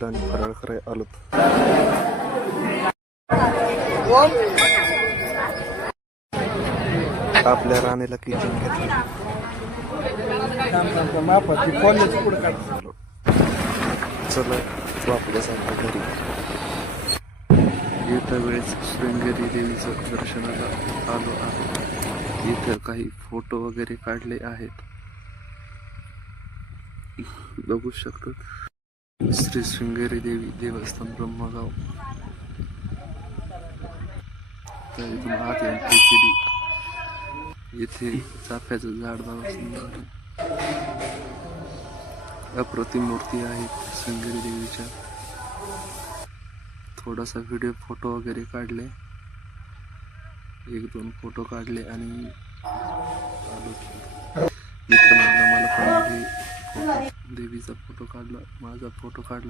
झालं आणि फराळ कराय आलो आपल्या राणीला किचन घेतलं. चला वापस सांगा घरी. येत्या वेळेस श्रृंगेरी देवीचं दर्शनाला आलो आहे इथं काही फोटो वगैरे काढले आहेत. बघू शकतात श्री शृंगेरी देवी देवस्थान ब्रह्मगाव. तर इथून हात एंट्री केली. इथे चाफ्याचं झाड बघा सुंदर आहे. अप्रतिम मूर्ती आहेत शृंगेरी देवीच्या. थोडासा व्हिडिओ फोटो वगैरे काढले. एक दोन फोटो काढले आणि आलो. मला पण देवीचा फोटो काढला माझा फोटो काढला.